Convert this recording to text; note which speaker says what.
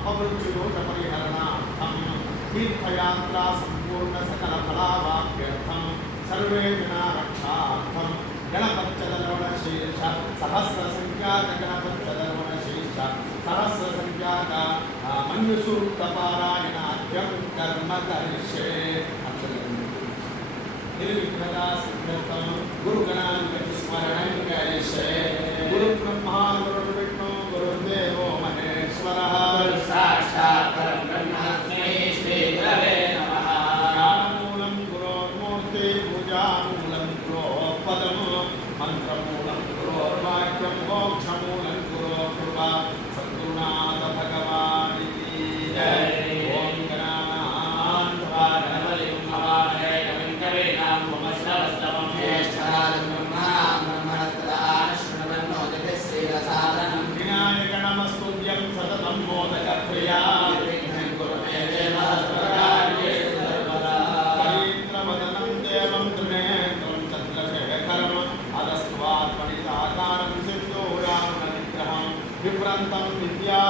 Speaker 1: అపమృత్యులో చపరిహరణ తీర్థయాత్ర సంపూర్ణ సకల ఫలావాక్యర్థం సర్వే వినా రక్షార్థం గణపచ్చదరవణ శేష సహస్ర సంఖ్యాక గణపచ్చదరవణ శేష సహస్ర సంఖ్యాక మన్యుసూక్త పారాయణాఖ్యం కర్మ కరిష్యే అక్షరం గురుగణ మూలం గృహోపదము మంత్రమూల విభ్రంతం విద్యా